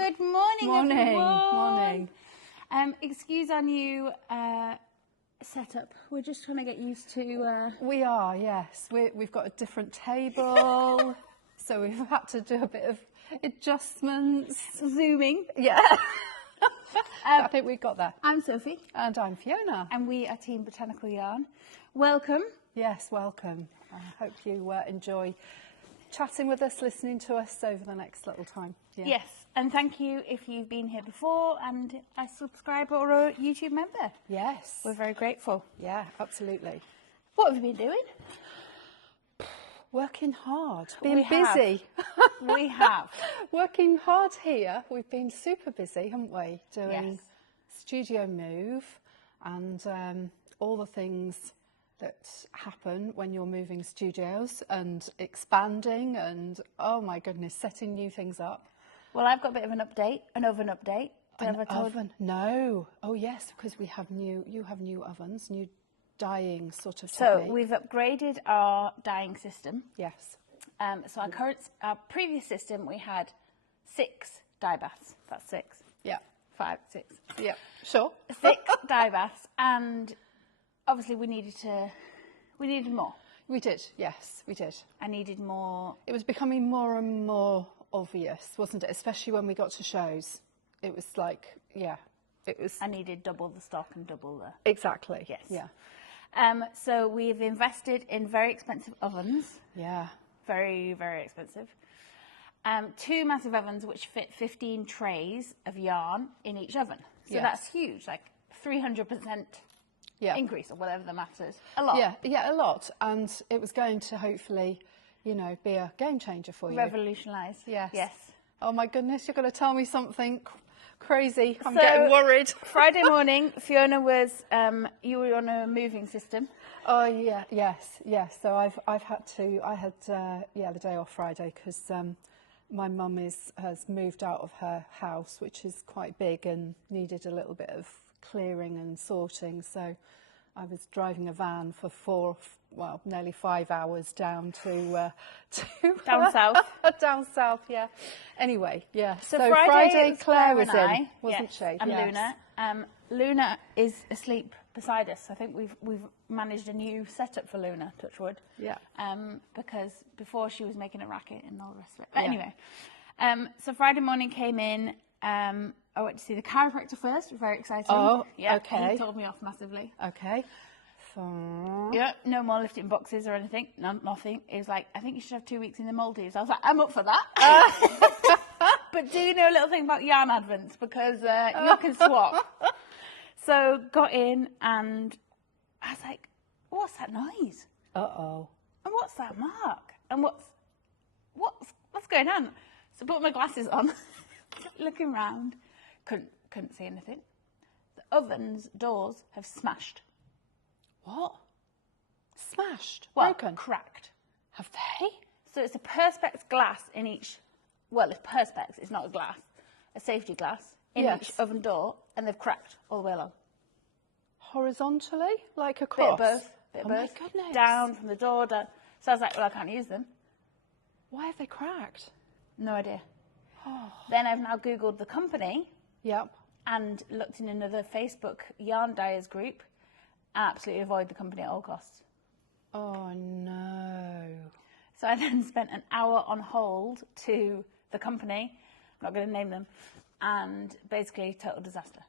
Good morning, Morning, everyone. morning. Excuse our new setup. We're just trying to get used to... We are, yes. We've got a different table, so we've had to do a bit of adjustments. Zooming. Yeah. I think we've got there. I'm Sophie. And I'm Fiona. And we are Team Botanical Yarn. Welcome. Yes, welcome. I hope you enjoy chatting with us, listening to us over the next little time. Yeah. Yes, and thank you if you've been here before and a subscriber or a YouTube member. Yes. We're very grateful. Yeah, absolutely. What have you been doing? Working hard, being We have. busy. We have. Working hard here. We've been super busy, haven't we? Doing Yes. studio move and all the things that happen when you're moving studios and expanding and, oh my goodness, setting new things up. Well, I've got a bit of an update, an oven update. Oven? No. Oh yes, because you have new ovens, new dyeing sort of technique. So we've upgraded our dyeing system. Yes. So our previous system, we had 6 dye baths. That's 6. Yeah. 5, 6. Yeah. Sure. 6 dye baths, and obviously we needed more. We did. Yes, we did. I needed more. It was becoming more and more obvious, wasn't it? Especially when we got to shows. It was like, yeah, it was. I needed double the stock and double the. Exactly. Yes. Yeah. So we've invested in very expensive ovens. Yeah. Very, very expensive. 2 massive ovens which fit 15 trays of yarn in each oven. So Yes. that's huge, like 300% increase or whatever the math is. A lot. Yeah, a lot. And it was going to hopefully, be a game changer for you. Revolutionise. Yes. Yes. Oh my goodness, you're going to tell me something crazy. I'm So, getting worried. Friday morning, Fiona was, you were on a moving system. Oh yeah, yes. So I had the day off Friday because my mum has moved out of her house, which is quite big and needed a little bit of clearing and sorting. So I was driving a van for nearly 5 hours down to Down south. down south, yeah. Anyway, yeah. So Friday was Claire was and in, wasn't she? And Yes. Luna. Luna is asleep beside us. I think we've managed a new setup for Luna, touch wood. Yeah. Because before she was making a racket and all the rest of it. But anyway, so Friday morning came in. I went to see the chiropractor first. Very exciting. Oh, yeah, okay. He told me off massively. Okay. So Yeah, no more lifting boxes or anything. No, nothing. He was like, I think you should have 2 weeks in the Maldives. I was like, I'm up for that. But do you know a little thing about yarn advents? Because you can swap. So got in and I was like, what's that noise? Uh-oh. And what's that mark? And what's going on? So put my glasses on, looking round, couldn't see anything. The oven's doors have smashed. What? Smashed? Well, Broken? cracked. Have they? So it's a perspex glass in each, well, it's perspex, it's not a glass, a safety glass in each oven door, and they've cracked all the way along. Horizontally? Like across? Bit of both. Bit of Oh my both. goodness. Down from the door, down. So I was like, well, I can't use them. Why have they cracked? No idea. Oh. Then I've now Googled the company Yep. and looked in another Facebook yarn dyers group. Absolutely avoid the company at all costs. Oh no. So I then spent an hour on hold to the company, I'm not going to name them, and basically total disaster.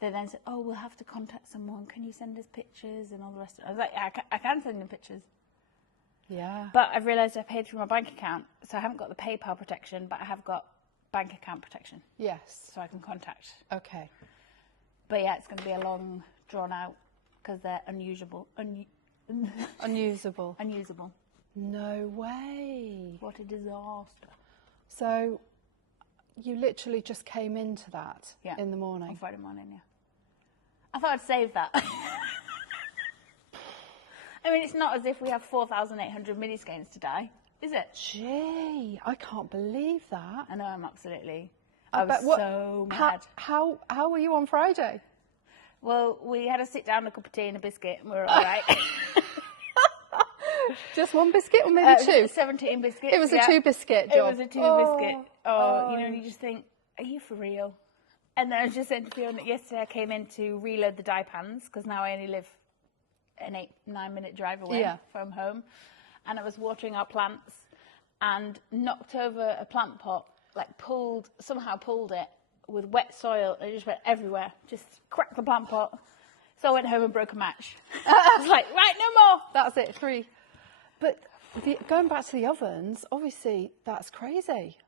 They then said, oh, we'll have to contact someone. Can you send us pictures and all the rest of it? I was like, yeah, I can send them pictures. Yeah. But I've realised I paid through my bank account, so I haven't got the PayPal protection, but I have got bank account protection, Yes. so I can contact. Okay. But yeah, it's going to be a long, drawn out, because they're unusable. Unusable. Unusable. No way. What a disaster. So you literally just came into that in the morning? On Friday morning, yeah. I thought I'd save that. I mean, it's not as if we have 4,800 mini skeins to dye, is it? Gee, I can't believe that. I know, I'm absolutely... I was so mad. How were you on Friday? Well, we had a sit down, a cup of tea and a biscuit, and we were all right. Just one biscuit or maybe two? 17 biscuits. It was a 2 biscuit job. It was a 2 biscuit. Oh, you know, and you just think, are you for real? And then I was just saying to Fiona that yesterday I came in to reload the dye pans because now I only live an 8-9 minute drive away from home. And I was watering our plants and knocked over a plant pot, like somehow pulled it with wet soil. And it just went everywhere. Just cracked the plant pot. So I went home and broke a match. I was like, right, no more. That's it, 3. But going back to the ovens, obviously that's crazy.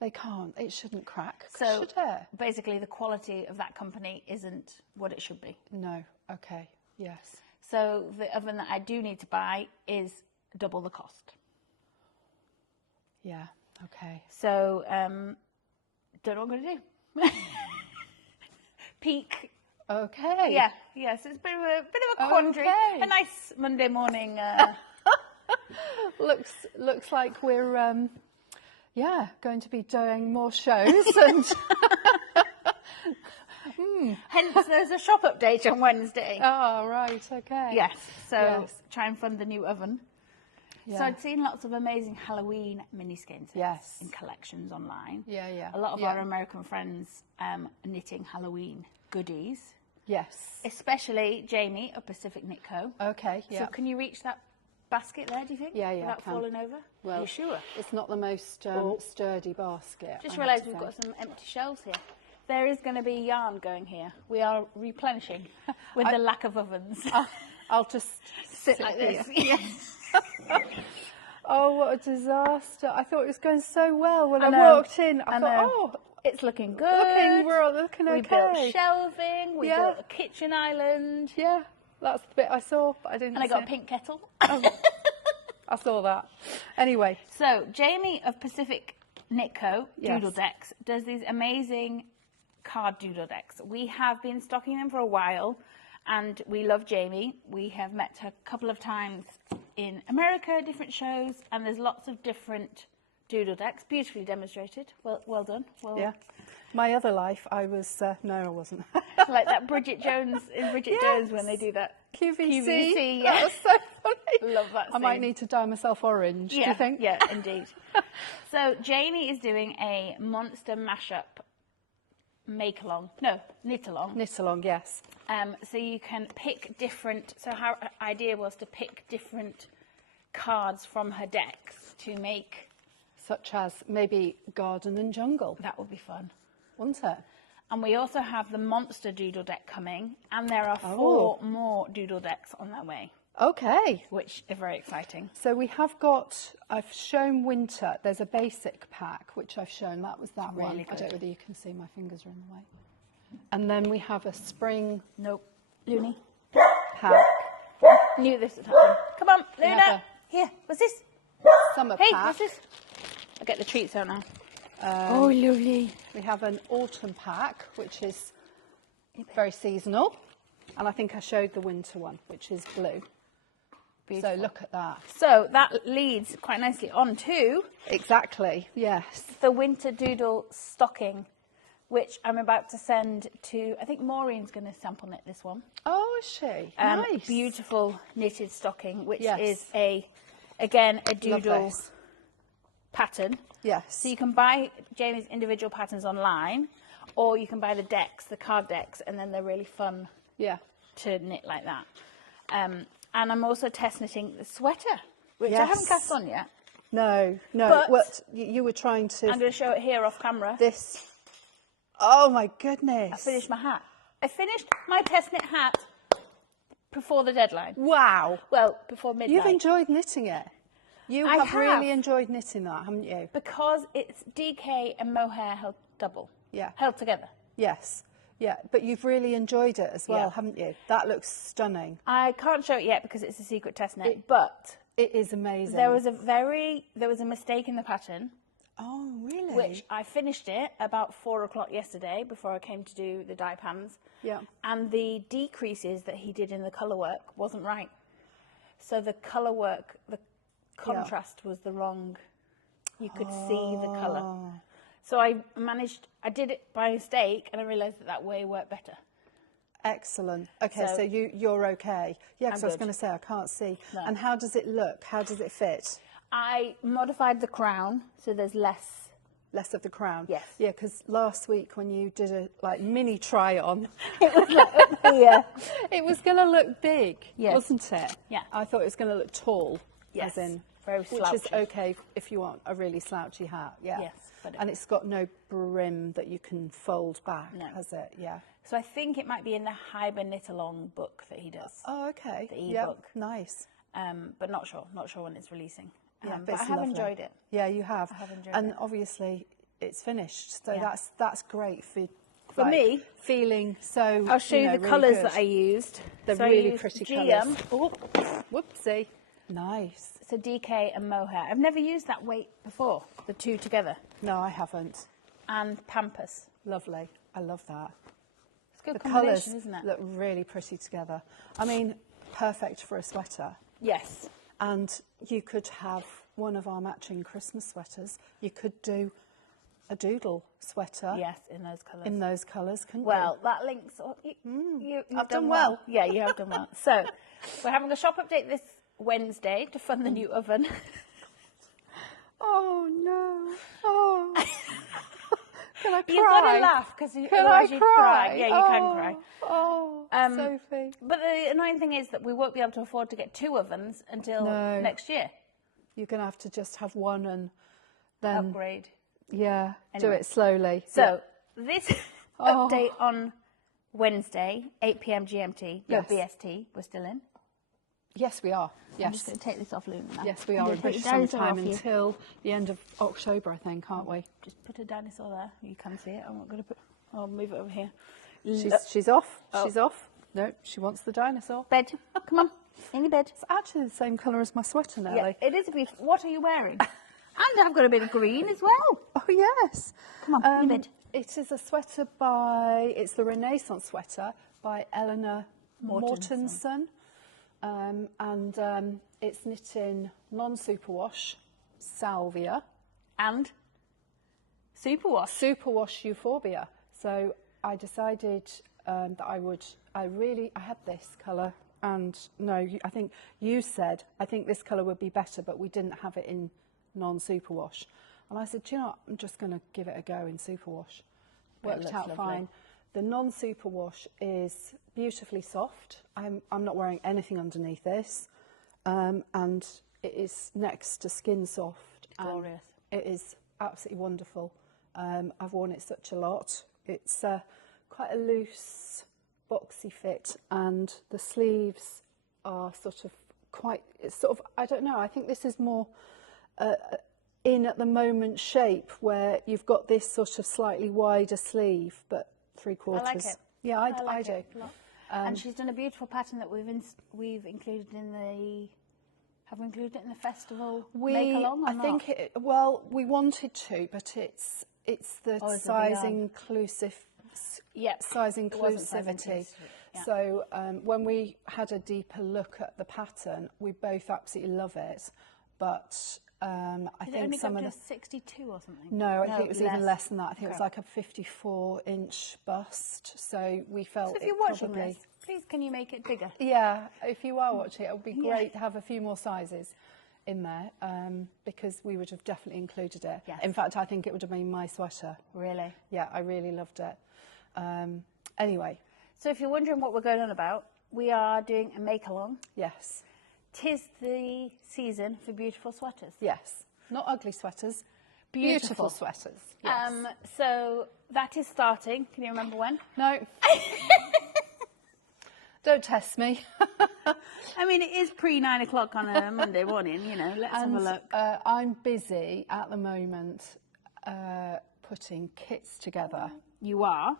They can't. It shouldn't crack, should it? Basically, the quality of that company isn't what it should be. No. Okay. Yes. So the oven that I do need to buy is double the cost. Yeah. Okay. So don't know what I'm going to do. Peak. Okay. Yeah. Yes. It's a bit of a quandary. Okay. A nice Monday morning. Looks like we're going to be doing more shows and. Hence, there's a shop update on Wednesday. Oh, right, okay. Yes, so try and fund the new oven. Yeah. So I'd seen lots of amazing Halloween mini skein sets in collections online. Yeah. A lot of our American friends knitting Halloween goodies. Yes. Especially Jamie of Pacific Knit Co. Okay, So can you reach that basket there, do you think? Yeah, without I can. falling over? Well, Are you sure? It's not the most sturdy basket. Just realised we've got some empty shelves here. There is going to be yarn going here. We are replenishing with the lack of ovens. I'll just sit like this. Yes. Oh, what a disaster. I thought it was going so well when I walked in. I thought, oh, it's looking good. We're all looking okay. We built shelving. We built a kitchen island. Yeah, that's the bit I saw, but I didn't And I got a pink kettle. I saw that. Anyway. So, Jamie of Pacific Knit Co. Doodle Decks does these amazing card doodle decks. We have been stocking them for a while and we love Jamie. We have met her a couple of times in America, different shows, and there's lots of different doodle decks, beautifully demonstrated. Well done. My other life, I was, no, I wasn't. Like that Bridget Jones in Bridget Jones when they do that. QVC. Yes. That was so funny. Love that scene. I might need to dye myself orange, do you think? Yeah, indeed. So Jamie is doing a monster mashup knit along. Knit along, yes. So you can pick different, so her idea was to pick different cards from her decks to make. Such as maybe garden and jungle. That would be fun. Wouldn't it? And we also have the monster doodle deck coming, and there are 4 more doodle decks on their way. Okay. Which are very exciting. So we have got, I've shown winter. There's a basic pack, which I've shown. That was that really one. good. I don't know whether you can see, my fingers are in the way. And then we have a spring. Nope. Looney. Pack. Knew this would happen. Come on, Luna. Here, what's this? Summer Hey, pack. what's this? I'll get the treats out now. Oh, lovely. We have an autumn pack, which is very seasonal. And I think I showed the winter one, which is blue. Beautiful. So look at that. So that leads quite nicely on to... Exactly, yes. The winter doodle stocking, which I'm about to send to... I think Maureen's going to sample knit this one. Oh, is she? Nice. Beautiful knitted stocking, which is, again, a doodle pattern. Yes. So you can buy Jamie's individual patterns online, or you can buy the decks, the card decks, and then they're really fun to knit like that. And I'm also test knitting the sweater, which I haven't cast on yet. No. But what you were trying to... I'm going to show it here off camera. This... Oh, my goodness. I finished my hat. I finished my test knit hat before the deadline. Wow. Well, before midnight. You've enjoyed knitting it. You have really enjoyed knitting that, haven't you? Because it's DK and mohair held double. Yeah. Held together. Yes. Yeah, but you've really enjoyed it as well, haven't you? That looks stunning. I can't show it yet because it's a secret test knit, but it is amazing. There was a mistake in the pattern. Oh, really? Which I finished it about 4 o'clock yesterday before I came to do the dye pans. Yeah. And the decreases that he did in the colour work wasn't right. So the colour work, the contrast was the wrong. You could see the colour. So I did it by mistake and I realised that way worked better. Excellent. Okay, so you're okay. Yeah, because I was going to say, I can't see. No. And how does it look? How does it fit? I modified the crown so there's less. Less of the crown? Yes. Yeah, because last week when you did a mini try-on, It was like up here. it was going to look big, Yes. wasn't it? Yeah. I thought it was going to look tall, Yes. as in, Very which is slouchy. okay if you want a really slouchy hat. Yeah. Yes, but and it's got no brim that you can fold back, No. has it? Yeah. So I think it might be in the Hyber Knit Along book that he does. Oh, okay. The Yep, ebook. Nice. But not sure when it's releasing. Yeah, But I it's have lovely. enjoyed it. Yeah, you have. I have enjoyed and it. obviously, it's finished, so Yeah. that's great for For me, feeling so. I'll show you, the really colours good. that I used. They're So I really used pretty GM, colours. Oh, whoopsie. Nice. so DK and mohair. I've never used that weight before, the two together. No, I haven't. And Pampas. Lovely. I love that. It's a good The combination, colours isn't it? look really pretty together. I mean, perfect for a sweater. Yes. And you could have one of our matching Christmas sweaters. You could do a Doodle sweater Yes, in those colours. in those colours, couldn't Well, that links. You've I've done well. Yeah, you have done well. So, we're having a shop update this Wednesday to fund the new oven. you? Oh, no. Oh. Can I cry? You've got to laugh because Can otherwise I you'd cry? cry. Yeah, you can cry. Oh, Sophie. But the annoying thing is that we won't be able to afford to get two ovens until No. next year. You're going to have to just have one and then, Upgrade. yeah, do Anyway. it slowly. So, this Oh. update on Wednesday, 8 p.m. GMT. Yes. No, BST. We're still in. Yes, we are. I'm just Yes. going to take this off Luna now. Yes, we I'm are gonna in take British the dinosaur summertime off you. until the end of October, I think, aren't we? Just put a dinosaur there. You can see it. I'm not going to put. I'll move it over here. She's off. Oh. She's off. No, she wants the dinosaur. Bed. Come on. In your bed. It's actually the same colour as my sweater, Yeah, Nelly. it is a beautiful. What are you wearing? And I've got a bit of green as well. Oh, yes. Come on, in bed. It is a sweater it's the Renaissance sweater by Eleanor Mortensen. And it's knit in non-superwash salvia. And superwash. Superwash euphorbia. So I decided that I had this colour, and no, I think you said, I think this colour would be better, but we didn't have it in non-superwash. And I said, do you know what? I'm just going to give it a go in superwash. Worked looks out lovely. fine. The non-superwash is beautifully soft. I'm not wearing anything underneath this. And it is next to skin soft. and Glorious. It is absolutely wonderful. I've worn it such a lot. It's quite a loose, boxy fit, and the sleeves are I don't know, I think this is more in at the moment shape, where you've got this sort of slightly wider sleeve, but 3/4. I like it. Yeah, I like do. it a lot. And she's done a beautiful pattern that we've included in the. Have we included it in the festival make along or I not? think we wanted to, but it's the Oh, it's the size VR. inclusive. Yep. Size It wasn't size inclusivity. inclusive, yeah. So when we had a deeper look at the pattern, we both absolutely love it. But I Did it think only some go of up the to 62 or something? no, I think it was even less than that. I think it was Okay. like a 54-inch bust. So we felt So if it you're watching probably, this, please can you make it bigger? yeah, if you are watching it, would be Yeah. great to have a few more sizes in there, because we would have definitely included it. Yes. In fact, I think it would have been my sweater. Really? Yeah, I really loved it. Anyway, So if you're wondering what we're going on about, we are doing a make along. yes, 'Tis the season for beautiful sweaters. yes. Not ugly sweaters, beautiful sweaters. Yes. So that is starting. Can you remember when? No. Don't test me. I mean, it is pre-9 o'clock on a Monday morning, you know. Let's have a look. I'm busy at the moment putting kits together. You are.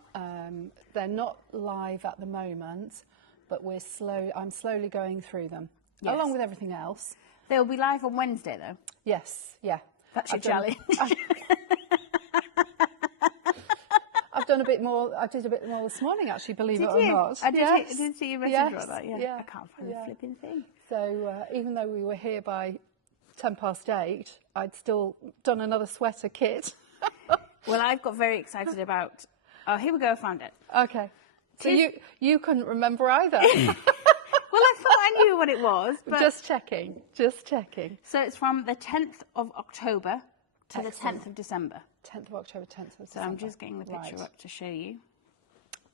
They're not live at the moment, but I'm slowly going through them, Yes. along with everything else. They'll be live on Wednesday, though. Yes, yeah. That's your I've done- challenge. I've done a bit more. I did a bit more this morning, actually. Believe it or not. I did, Yes. I did see your message Yes, about that. Yeah. yeah, I can't find yeah. the flipping thing. So even though we were here by 8:10, I'd still done another sweater kit. Well, I've got very excited about. Oh, here we go. I found it. Okay. So you couldn't remember either. Well, I thought I knew what it was. But... Just checking. So it's from the 10th of October to the 10th of December. 10th of October, 10th of December. So I'm just getting the picture up to show you.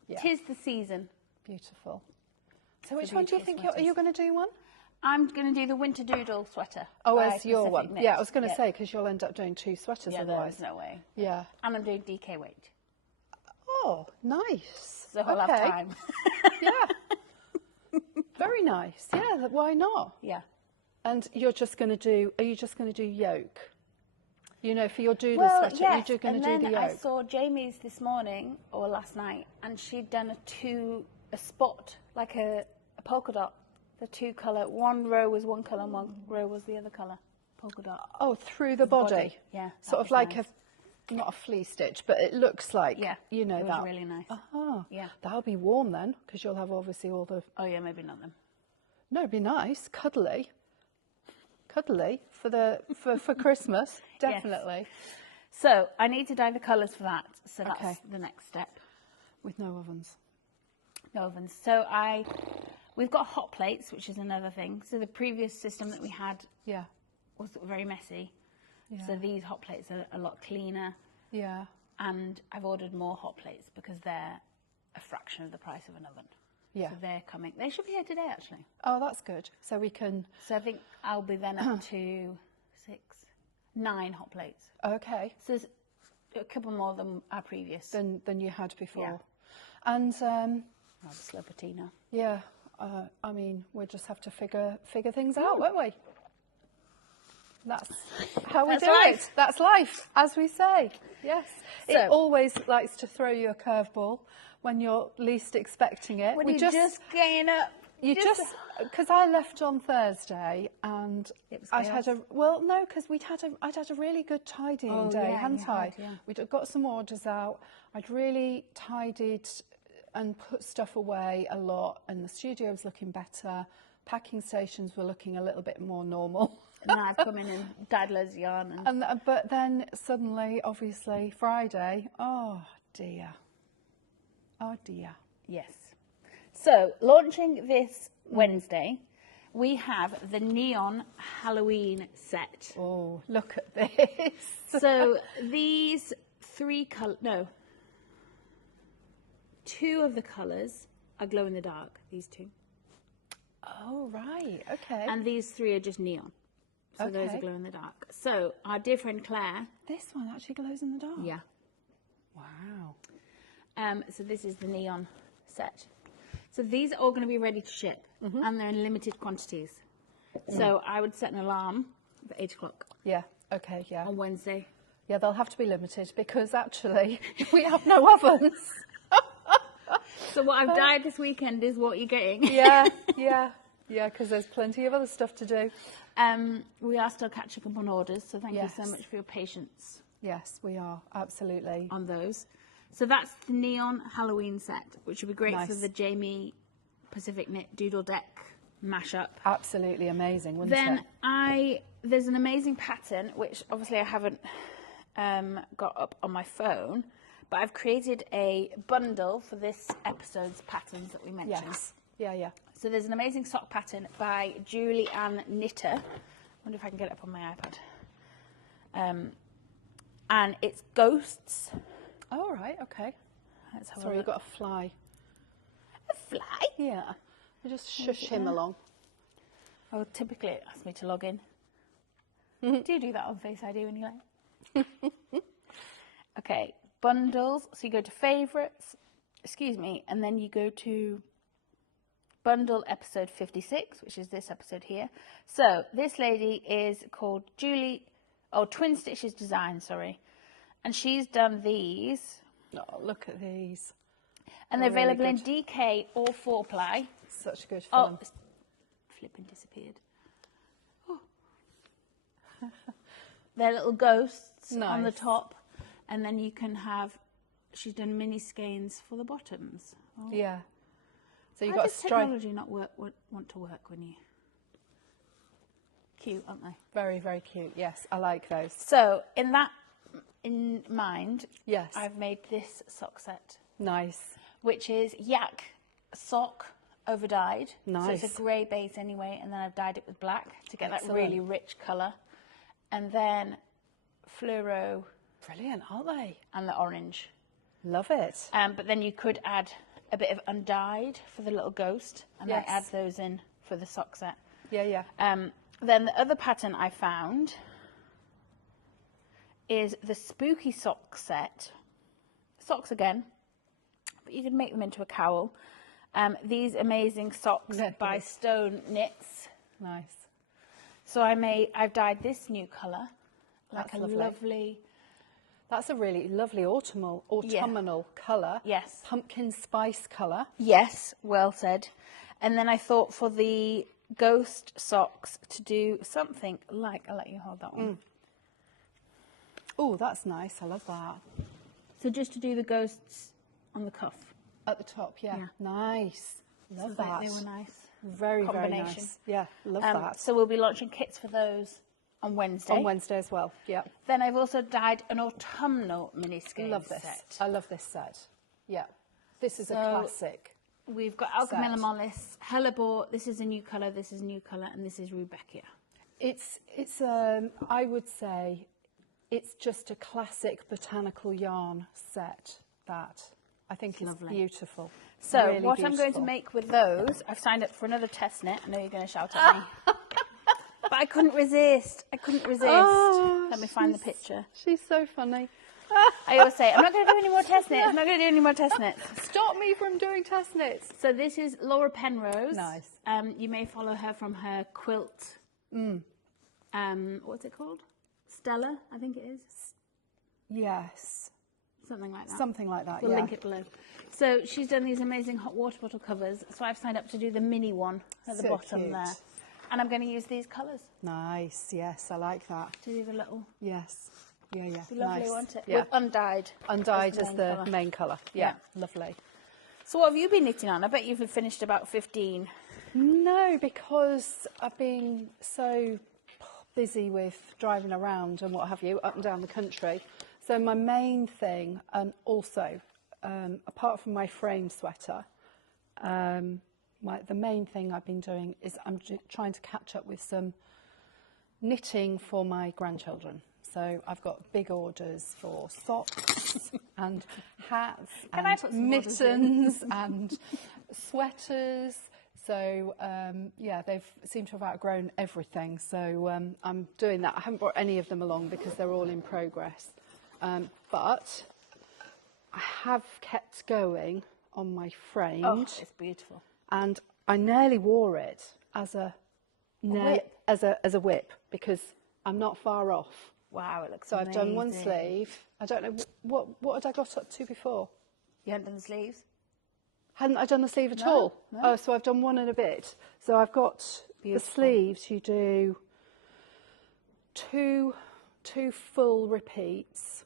Yeah. 'Tis the season. Beautiful. So which one do you think are you going to do one? I'm going to do the winter doodle sweater. Oh, as your one. Knit. Yeah, I was going to say, because you'll end up doing 2 sweaters otherwise. There's no way. Yeah. And I'm doing DK weight. Oh, nice. So I'll have time. Yeah. Very nice. Yeah, why not? Yeah. And you're just going to do, are you just going to do yoke? You know, for your doodle sweater, yes. you're going to do the yoke. I saw Jamie's this morning, or last night, and she'd done a spot, like a polka dot. The 2 colour, one row was one colour and one row was the other colour. Polka dot. Oh, through the body? Yeah. Sort of like nice. Not a flea stitch, but it looks like, you know, it that. was really nice. Uh-huh. Yeah. That'll be warm then, because you'll have obviously all the... Oh, yeah, maybe not them. No, it'd be nice, cuddly for Christmas, definitely. Yes. So I need to dye the colours for that. So that's the next step. With no ovens. No ovens. So we've got hot plates, which is another thing. So the previous system that we had was very messy. Yeah. So these hot plates are a lot cleaner. Yeah. And I've ordered more hot plates because they're a fraction of the price of an oven. Yeah. So they're coming. They should be here today, actually. Oh, that's good. So we can... So I think I'll be then up to 9 hot plates. Okay. So there's a couple more than our previous. Than you had before. Yeah. And... Rather slow patina. Yeah. I mean, we'll just have to figure things out, won't we? That's how we do it. That's life, as we say. Yes. So, it always likes to throw you a curveball when you're least expecting it. When you're just getting up. Because I left on Thursday and I'd had because I'd had a really good tidying day, hadn't I? Yeah. We'd got some orders out. I'd really tidied and put stuff away a lot, and the studio was looking better. Packing stations were looking a little bit more normal. And I've come in and dyed loads of yarn. But then suddenly, obviously, Friday, oh dear. Yes. So, launching this Wednesday, we have the neon Halloween set. Oh, look at this. So, these 2 of the colours are glow in the dark, these 2. Oh, right, okay. And these 3 are just neon. So those are glow in the dark. So our dear friend Claire. This one actually glows in the dark? Yeah. Wow. So this is the neon set. So these are all going to be ready to ship. And they're in limited quantities. So I would set an alarm for 8 o'clock. Yeah, okay, yeah. On Wednesday. Yeah, they'll have to be limited because actually we have no ovens. So what I've dyed this weekend is what you're getting. Yeah, because there's plenty of other stuff to do. We are still catching up on orders, so thank you so much for your patience. Yes, we are, absolutely. On those. So that's the neon Halloween set, which would be great for the Jamie Pacific Knit Doodle Deck mashup. Absolutely amazing, wouldn't it? Then there's an amazing pattern, which obviously I haven't got up on my phone, but I've created a bundle for this episode's patterns that we mentioned. Yes. Yeah. So there's an amazing sock pattern by Julie Ann Knitter. I wonder if I can get it up on my iPad. And it's ghosts. Oh, right, okay. Let's have Sorry, you've got a fly. A fly? Yeah. We'll just shush him along. Oh, typically it asks me to log in. Do you do that on Face ID when you like? Okay, bundles. So you go to favourites, and then you go to bundle episode 56, which is this episode here. So this lady is called Twin Stitches Design, and she's done these. Oh, look at these. And they're available in DK or 4-ply. Such good fun. Oh, it's flipping disappeared. They're little ghosts on the top. And then you can have, she's done mini skeins for the bottoms. Oh. Yeah. So you've How got a does stripe. Technology not want to work when you... Cute, aren't they? Very, very cute. Yes, I like those. So in mind, yes, I've made this sock set. Nice. which is yak sock over dyed. Nice. So it's a grey base anyway, and then I've dyed it with black to get Excellent. that really rich colour. And then fluoro. Brilliant, aren't they? And the orange. Love it. But then you could add a bit of undyed for the little ghost, and I add those in for the sock set. Yeah. Then the other pattern I found is the spooky sock set. Socks again, but you can make them into a cowl. These amazing socks by Stone Knits. Nice. So I've dyed this new colour, like That's a lovely. That's a really lovely autumnal colour. Yes. Pumpkin spice colour. Yes, well said. And then I thought for the ghost socks to do something like, I'll let you hold that one. Oh, that's nice. I love that. So just to do the ghosts on the cuff. At the top, yeah. Nice. Love So that. They were nice. Very, very nice. Yeah, love that. So we'll be launching kits for those on Wednesday. On Wednesday as well, yeah. Then I've also dyed an autumnal mini skein Love this. set. I love this set. Yeah. This is a classic. We've got Alchemilla Mollis, Hellebore, this is a new colour, this is a new colour, and this is Rudbeckia. It's I would say, it's just a classic botanical yarn set that I think is beautiful. So really what beautiful. I'm going to make with those, I've signed up for another test knit. I know you're going to shout at me. But I couldn't resist. Oh, Let me find the picture. She's so funny. I always say, I'm not going to do any more test knits. I'm not going to do any more test knits. Stop me from doing test knits. So this is Laura Penrose. Nice. You may follow her from her quilt. What's it called? Stella, I think it is. Yes. Something like that. Something like that, We'll link it below. So she's done these amazing hot water bottle covers. So I've signed up to do the mini one at the bottom cute. there. And I'm going to use these colours. Nice, yes, I like that. To do the little... Yes. Yeah. Be lovely, nice. won't it? Yeah. With undyed. Undyed as the main colour. Yeah, lovely. So what have you been knitting on? I bet you've finished about 15. No, because I've been so busy with driving around and what have you, up and down the country. So my main thing, and also, apart from my frame sweater, the main thing I've been doing is I'm trying to catch up with some knitting for my grandchildren. So I've got big orders for socks and hats and mittens and sweaters. So, they seem to have outgrown everything. So I'm doing that. I haven't brought any of them along because they're all in progress. But I have kept going on my framed. Oh, it's beautiful. And I nearly wore it as a whip. as a whip because I'm not far off. Wow, it looks so amazing. I've done one sleeve. I don't know what had I got up to before. You hadn't done the sleeves? Hadn't I done the sleeve at all? No. Oh, so I've done one and a bit. So I've got the sleeves. You do two full repeats,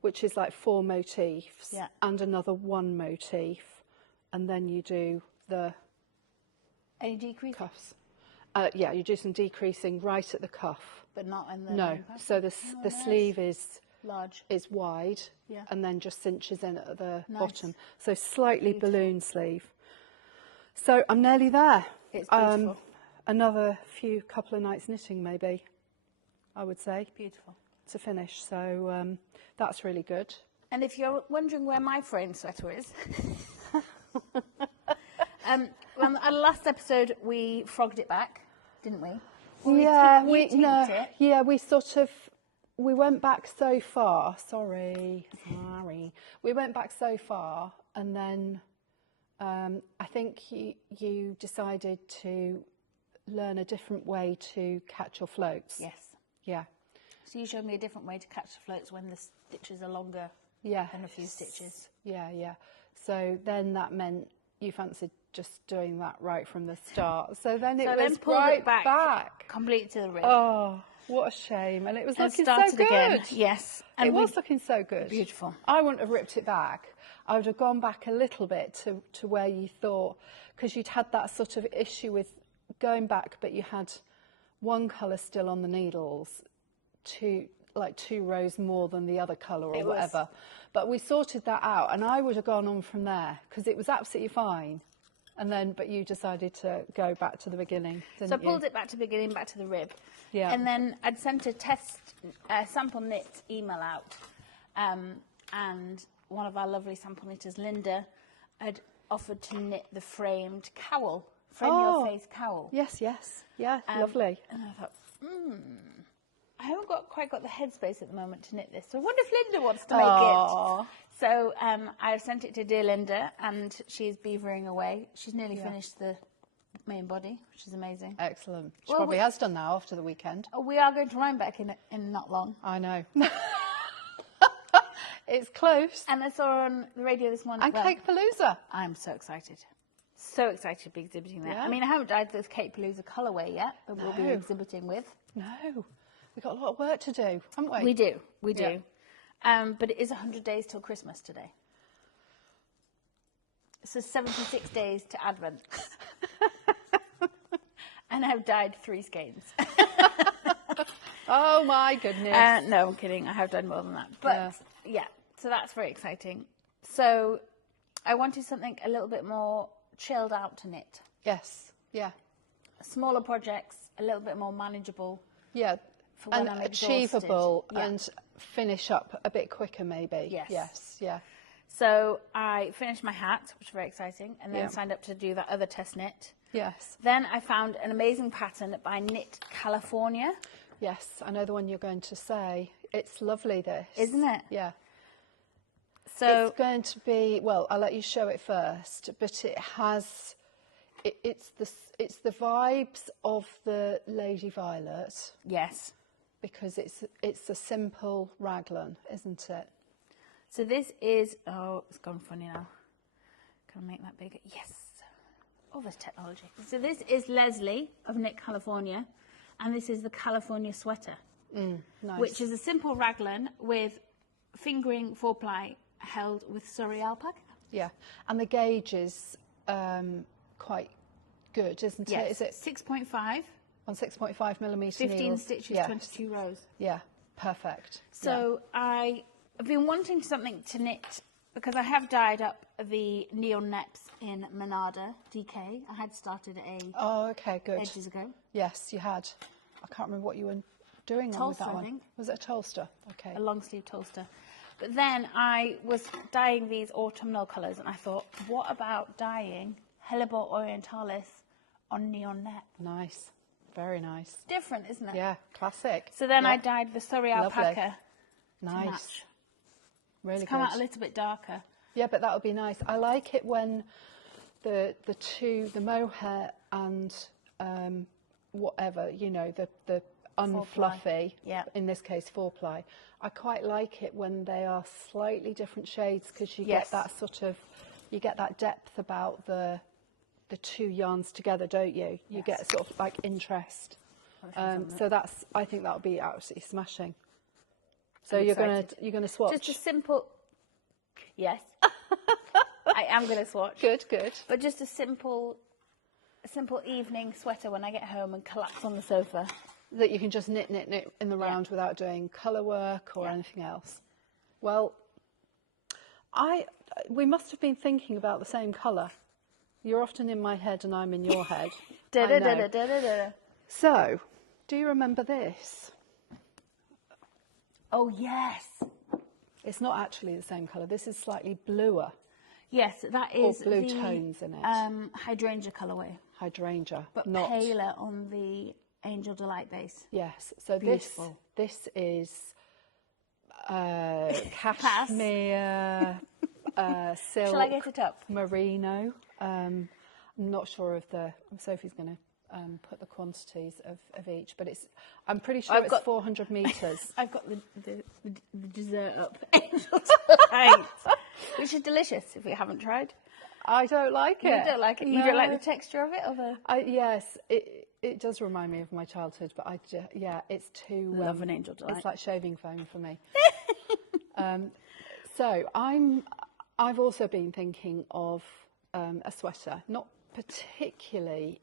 which is like 4 motifs, and another 1 motif, and then you do the any decrease cuffs. You do some decreasing right at the cuff, but not in the no. So the sleeve is large, is wide, and then just cinches in at the bottom. So slightly beautiful. Balloon sleeve. So I'm nearly there. It's beautiful. Another couple of nights knitting, maybe, I would say. Beautiful. To finish. So that's really good. And if you're wondering where my frame sweater is, on our last episode we frogged it back, didn't we? We went back so far. Sorry. We went back so far, and then I think you decided to learn a different way to catch your floats. Yes. Yeah. So you showed me a different way to catch the floats when the stitches are longer than a few stitches. Yeah. So then that meant you fancied just doing that right from the start. So then it was right back. Complete to the rib. Oh, what a shame. And it was looking so good. Again. Yes. And it was looking so good. Beautiful. I wouldn't have ripped it back. I would have gone back a little bit to where you thought, because you'd had that sort of issue with going back, but you had one colour still on the needles, like 2 rows more than the other colour or It was. whatever. But we sorted that out, and I would have gone on from there because it was absolutely fine. And then, but you decided to go back to the beginning, didn't So I you? pulled it back to the beginning, back to the rib. Yeah. And then I'd sent a sample knit email out. And one of our lovely sample knitters, Linda, had offered to knit the framed cowl, frame your face cowl. Yes, yes. Yeah, lovely. And I thought, I haven't quite got the headspace at the moment to knit this. So I wonder if Linda wants to make it. So I've sent it to dear Linda, and she's beavering away. She's nearly finished the main body, which is amazing. Excellent. She probably has done now after the weekend. We are going to Rhinebeck in not long. I know. It's close. And I saw on the radio this morning. And Cake Palooza. I'm so excited. So excited to be exhibiting there. Yeah. I mean, I haven't dyed this Cake Palooza colourway yet, but we'll be exhibiting with. No. We've got a lot of work to do, haven't we? We do. We do. But it is 100 days till Christmas today. So 76 days to Advent. And I've dyed 3 skeins. Oh my goodness. No, I'm kidding. I have done more than that. But yeah, so that's very exciting. So I wanted something a little bit more chilled out to knit. Yes. Yeah. Smaller projects, a little bit more manageable. Yeah. For when And I'm achievable exhausted. and finish up a bit quicker maybe. Yes. Yes. Yeah. So I finished my hat, which was very exciting, and then signed up to do that other test knit. Yes. Then I found an amazing pattern by Knit California. Yes. I know the one you're going to say. It's lovely, this. Isn't it? Yeah. So It's going to be, well, I'll let you show it first, but it has, it's the vibes of the Lady Violet, yes. because it's a simple raglan, isn't it? So this is, oh, it's gone funny now. Can I make that bigger? Yes. Oh, there's technology. So this is Leslie of Knit California, and this is the California sweater, Nice. which is a simple raglan with fingering 4-ply held with Surrey alpaca. Yeah, and the gauge is quite good, isn't it? Is it 6.5, on 6.5 millimetre 15 needles? stitches, Yes. 22 rows. Yeah, perfect. So I've been wanting something to knit because I have dyed up the neon neps in Monada DK. I had started Oh, okay, good. ages ago. Yes, you had. I can't remember what you were doing on with Tolster, that I one. think. Was it a Tolster? Okay. A long sleeve Tolster. But then I was dyeing these autumnal colours, and I thought, what about dyeing Hellebore Orientalis on neon net? Nice. Very nice. Different, isn't it? Yeah, classic. So then I Yeah. dyed the Surrey Lovely. alpaca to Nice. match. Really It's come good. out a little bit darker. Yeah, but that would be nice. I like it when the mohair and whatever, you know, the unfluffy, Yeah. in this case 4-ply. I quite like it when they are slightly different shades, because you Yes. get that sort of, you get that depth about the 2 yarns together, don't you? You get sort of like interest. So that's, I think that would be absolutely smashing. So I'm you're excited. gonna swatch. Just a simple, yes. I am going to swatch. Good, good. But just a simple evening sweater when I get home and collapse on the sofa. That you can just knit in the round without doing colour work or anything else. Well, we must have been thinking about the same colour. You're often in my head and I'm in your head. Da I da know. da da da da. So, do you remember this? Oh yes, It's not actually the same colour. This is slightly bluer, yes. That or is blue the tones in it. hydrangea colourway, Hydrangea, but not paler on the Angel Delight base. Yes. So Beautiful. this is cashmere, silk, Shall I get it up? merino. I'm not sure if Sophie's going to put the quantities of each, but I'm pretty sure it's 400 metres. I've got the dessert up, Angel Delight, which is delicious. If you haven't tried, I don't like it. you don't like it. You don't like the texture of it, or the Yes, it does remind me of my childhood, but it's too. love an Angel Delight. It's like shaving foam for me. So I've also been thinking of a sweater, not particularly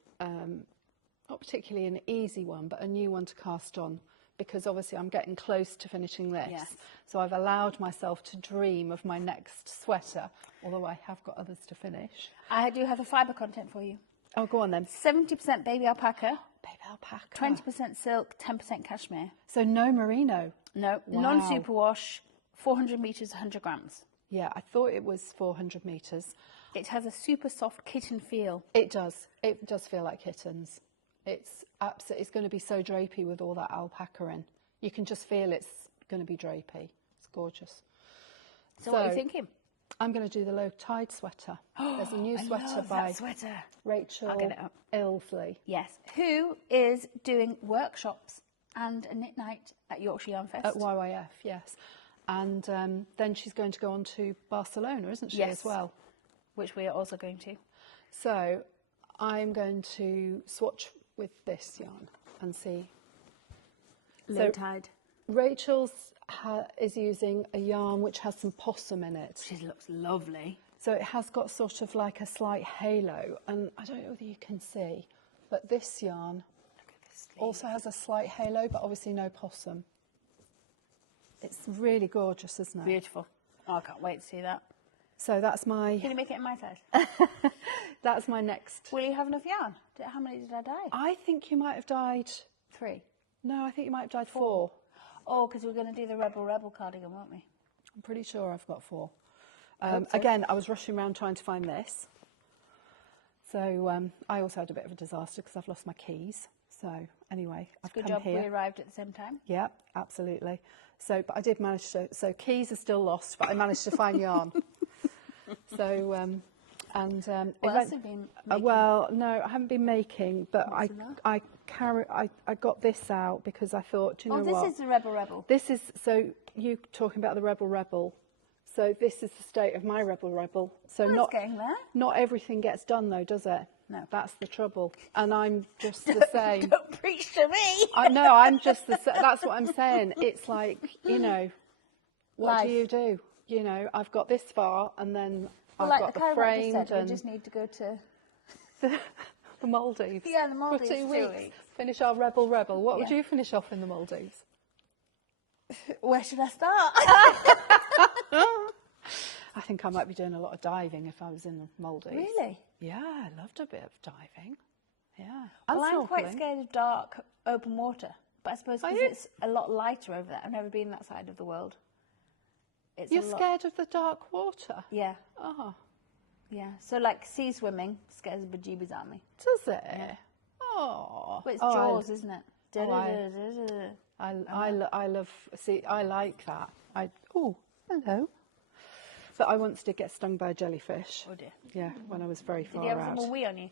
an easy one, but a new one to cast on because obviously I'm getting close to finishing this. Yes. So I've allowed myself to dream of my next sweater, although I have got others to finish. I do have the fibre content for you. Oh, go on then. 70% baby alpaca, Baby alpaca. 20% silk, 10% cashmere. So no merino. No, Wow. non-superwash, 400 metres, 100 grams. Yeah, I thought it was 400 metres. It has a super soft kitten feel. It does. It does feel like kittens. It's absolutely. It's going to be so drapey with all that alpaca in. You can just feel it's going to be drapey. It's gorgeous. So what are you thinking? I'm going to do the low tide sweater. There's a new I sweater love by that sweater. Rachel I'll get it up. Ilsley. Yes, who is doing workshops and a knit night at Yorkshire Yarn Fest. At YYF, yes. And then she's going to go on to Barcelona, isn't she, Yes. as well? Which we are also going to. So I'm going to swatch with this yarn and see. Low So tide. Rachel's is using a yarn which has some possum in it. She looks lovely. So it has got sort of like a slight halo, and I don't know whether you can see, but this yarn Look at this sleeve. also has a slight halo, but obviously no possum. It's really gorgeous, isn't it? Beautiful. Oh, I can't wait to see that. So that's my Can you make it in my size? that's my next. Will you have enough yarn? How many did I dye? I think you might have dyed. 3. No, I think you might have dyed 4. Oh, because we're going to do the Rebel cardigan, weren't we? I'm pretty sure I've got 4. hope so. Again, I was rushing around trying to find this. So I also had a bit of a disaster because I've lost my keys. So anyway, I've Good come job here. we arrived at the same time. Yeah, absolutely. So, but I did manage to. So keys are still lost, but I managed to find yarn. So What else have you been making? well, no, I haven't been making, but What's in there? I got this out because I thought, do you know Oh, this what? is the Rebel. This is, so you talking about the Rebel. So this is the state of my Rebel. So Oh, not it's getting there. not everything gets done though, does it? No. That's the trouble. And I'm just the same. Don't preach to me. I know, I'm just the same. That's what I'm saying. It's like, you know, what Life. do you do? You know, I've got this far and then Well, I've like got the the chiropractor framed said, we and just need to go to... the Maldives. Yeah, the Maldives For 2 for 2 weeks. weeks. Finish our Rebel. What would Yeah. you finish off in the Maldives? Where should I start? I think I might be doing a lot of diving if I was in the Maldives. Really? Yeah, I loved a bit of diving. Yeah. Well, And I'm quite snorkeling. scared of dark, open water. But I suppose Are because you? it's a lot lighter over there. I've never been that side of the world. It's You're a lot... scared of the dark water? Yeah, Oh, yeah. So like sea swimming scares the bejeebies out of me. does it? Oh. But it's Oh, Jaws, isn't it? Oh, I love, see, I like that. Oh, hello. But I once did get stung by a jellyfish. Oh dear. Yeah, when I was very Did far you have out. some more wee on you?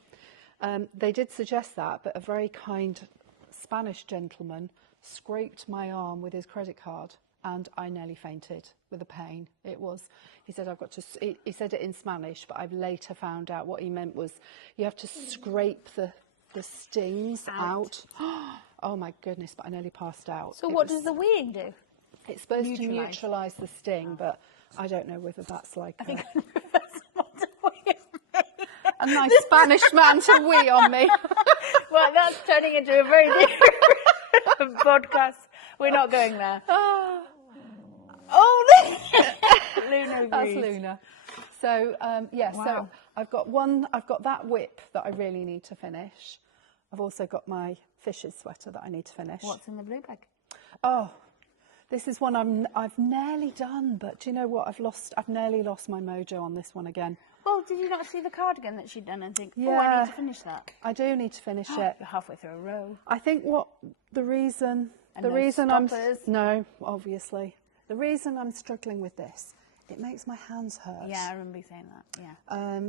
They did suggest that, but a very kind Spanish gentleman scraped my arm with his credit card and I nearly fainted with the pain. It was, he said, I've got to, he said it in Spanish, but I've later found out what he meant was you have to scrape the stings out. Oh my goodness, but I nearly passed out. So what does the weeing do? It's supposed to Neutralise. neutralise the sting, but I don't know whether that's like a nice Spanish man to wee on me. Well, that's turning into a very different podcast. We're not going there. Oh, Luna That's agrees. Luna. So yeah, Wow. so I've got that whip that I really need to finish. I've also got my fish's sweater that I need to finish. What's in the blue bag? Oh, this is one I've nearly done, but do you know what? I've nearly lost my mojo on this one again. Well, did you not see the cardigan that she'd done and think, oh, I Yeah. need to finish that? I do need to finish it. You're halfway through a row. I think the reason And the no reason stoppers. no, obviously. The reason I'm struggling with this, it makes my hands hurt. Yeah, I remember you saying that. Yeah.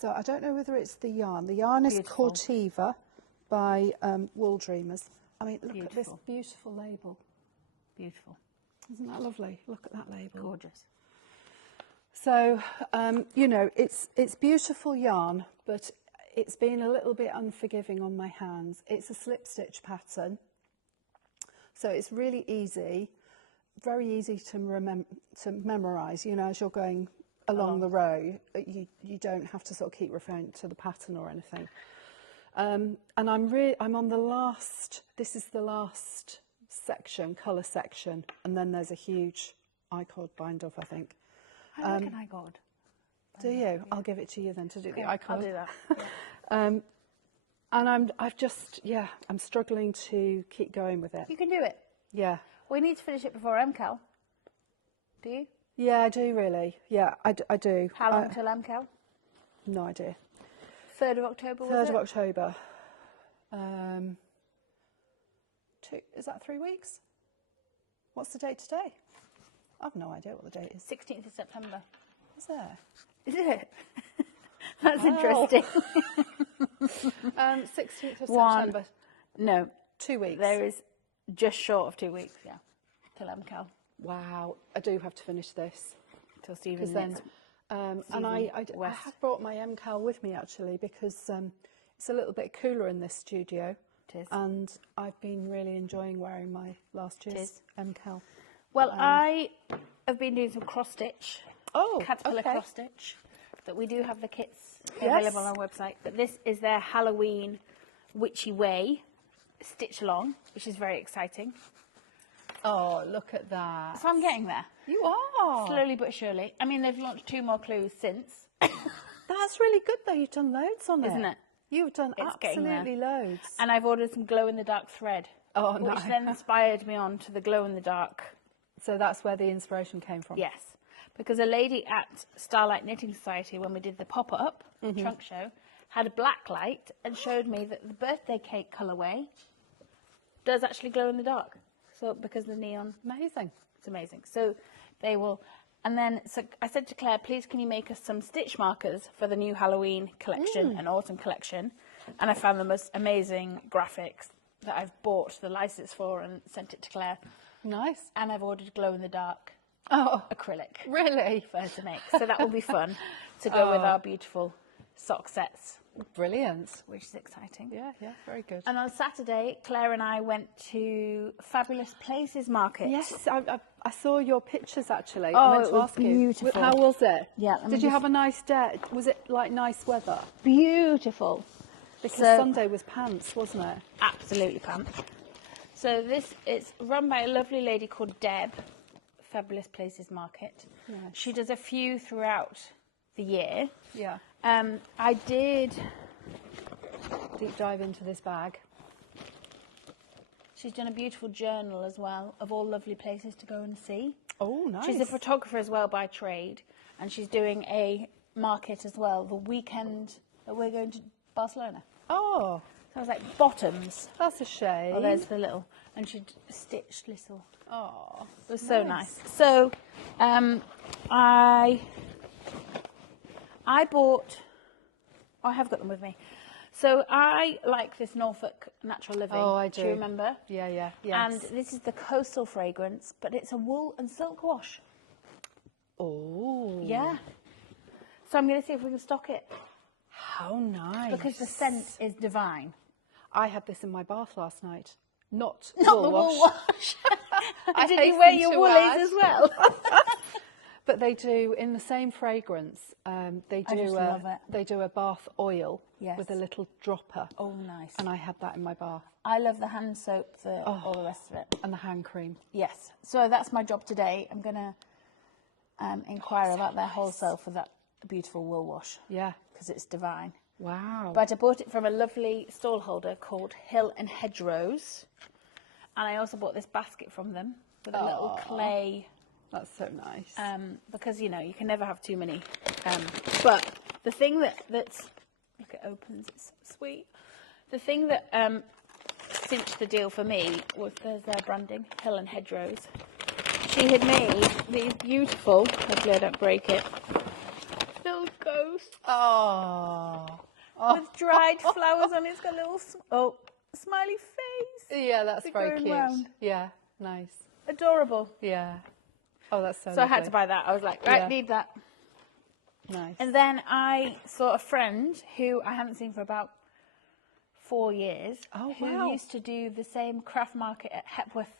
So I don't know whether it's the yarn. The yarn is Beautiful. Cortiva by Wool Dreamers. I mean, look at this Beautiful. beautiful label. Beautiful. Isn't that lovely? Look at that label. Gorgeous. So, you know, it's beautiful yarn, but it's been a little bit unforgiving on my hands. It's a slip stitch pattern, so it's really easy, very easy to memorise. You know, as you're going along the row, you don't have to sort of keep referring to the pattern or anything. And I'm on the last. This is the last section, colour section, and then there's a huge iCard bind-off, I think. I like an iCard. Do you? Yeah. I'll give it to you then to do the iCard. I'll do that. Yeah. And I'm struggling to keep going with it. You can do it. Yeah. We need to finish it before MCAL. Do you? Yeah, I do really. Yeah, I do. How long till MCAL? No idea. 3rd of October, was 3rd it? of October. Is that 3 weeks? What's the date today? I've no idea what the date is. 16th of September. Is there? Is it? That's interesting. 16th of September. No. 2 weeks. There is just short of 2 weeks, yeah, till MCAL. Wow, I do have to finish this. Till Stephen Then, and I have brought my MCAL with me actually because it's a little bit cooler in this studio. It is. And I've been really enjoying wearing my last year's MCAL. Well, I have been doing some cross stitch. Caterpillar okay. cross stitch. That we do have the kits available on our website. But this is their Halloween Witchy Way stitch along, which is very exciting. Oh, look at that. So I'm getting there. You are. Slowly but surely. I mean, they've launched 2 more clues since. That's really good though. You've done loads on it. Isn't it? You've done It's getting there. absolutely loads. And I've ordered some glow-in-the-dark thread. Oh, which nice. then inspired me on to the glow-in-the-dark. So that's where the inspiration came from? Yes. Because a lady at Starlight Knitting Society, when we did the pop-up trunk show, had a black light and showed me that the birthday cake colourway does actually glow in the dark. So because of the neon. Amazing. It's amazing. So they will... And then so I said to Claire, please can you make us some stitch markers for the new Halloween collection and autumn collection? And I found the most amazing graphics that I've bought the license for and sent it to Claire. Nice. And I've ordered glow-in-the-dark acrylic. Really? For her to make. So that will be fun to go with our beautiful sock sets. Brilliant. Which is exciting. Yeah, very good. And on Saturday, Claire and I went to Fabulous Places Market. Yes, I saw your pictures actually. Oh, I meant it to was ask you. beautiful. How was it? Yeah. Did you have a nice day? Was it like nice weather? Beautiful. Because So- Sunday was pants, wasn't it? Absolutely pants. So this is run by a lovely lady called Deb, Fabulous Places Market. Nice. She does a few throughout the year. Yeah. I did... Deep dive into this bag. She's done a beautiful journal as well of all lovely places to go and see. Oh, nice. She's a photographer as well by trade, and she's doing a market as well the weekend that we're going to Barcelona. Oh, So I was like, bottoms. that's a shame. Oh, there's the little, and she'd stitched little. Oh, It was so nice. So, I bought. I have got them with me. So I like this Norfolk Natural Living. Oh, I do. Do you remember? Yeah, yes. And this is the coastal fragrance, but it's a wool and silk wash. Oh. Yeah. So I'm going to see if we can stock it. How nice. Because the scent is divine. I had this in my bath last night. Not Not wool the wool wash. wash. Did you wear your hasten to woolies add. as well? But they do, in the same fragrance, they I just love it. They do a bath oil Yes. with a little dropper. Oh, nice. And I had that in my bath. I love the hand soap, all the rest of it. And the hand cream. Yes. So that's my job today. I'm going to inquire about their wholesale for that beautiful wool wash. Yeah. Because it's divine. Wow. But I bought it from a lovely stall holder called Hill and Hedgerows. And I also bought this basket from them with a little clay. That's so nice. Because, you know, you can never have too many. But the thing that's... Look, it opens. It's so sweet. The thing that cinched the deal for me was there's their branding, Hill and Hedgerows. She had made these beautiful, hopefully I don't break it, little ghosts with dried flowers on it. It's got a little smiley face. Yeah, that's They're very going cute. round. Yeah, nice. Adorable. Yeah. Oh, that's so So I had lovely. to buy that. I was like, right, Yeah. need that. Nice. And then I saw a friend who I haven't seen for about 4 years. Oh, who wow. used to do the same craft market at Hepworth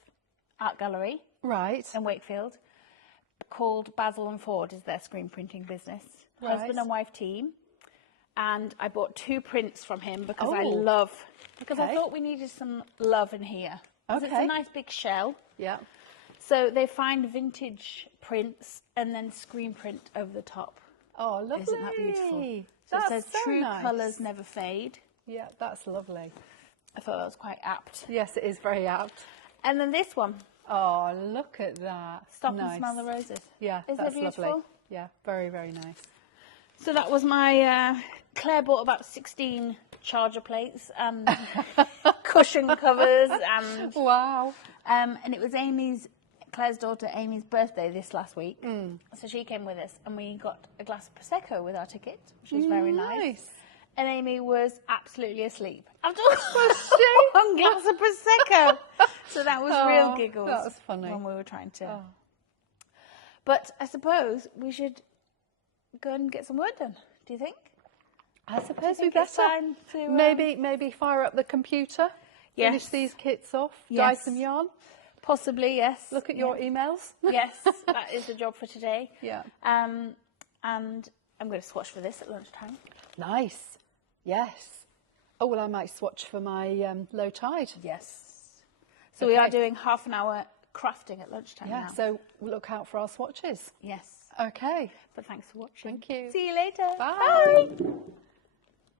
Art Gallery Right. in Wakefield, called Basil and Ford is their screen printing business. Right. Husband and wife team. And I bought 2 prints from him because I Oh. love, because I Okay. thought we needed some love in here. 'Cause it's a nice big shell. Yeah. So they find vintage prints and then screen print over the top. Oh, lovely. Isn't that beautiful? So That's it says so true nice. colours never fade. Yeah, that's lovely. I thought that was quite apt. Yes, it is very apt. And then this one, Oh, look at that. Stop nice. and Smell the Roses. Yeah, Isn't that's it beautiful? lovely. Yeah, very, very nice. So that was my, Claire bought about 16 charger plates and cushion covers and... Wow. And it was Claire's daughter Amy's birthday this last week. So she came with us and we got a glass of Prosecco with our ticket, which was very nice. And Amy was absolutely asleep after one glass of Prosecco. So that was real giggles. That was funny. When we were trying to... Oh. But I suppose we should go and get some work done. Do you think? I suppose we it's better. time to, maybe fire up the computer, finish these kits off, dye some yarn. Possibly, yes. Look at your emails. Yes, that is the job for today. Yeah. And I'm going to swatch for this at lunchtime. Nice. Yes. Oh, well, I might swatch for my low tide. Yes. So we are doing half an hour crafting at lunchtime now. So look out for our swatches. Yes. Okay. But thanks for watching. Thank you. See you later. Bye. Bye.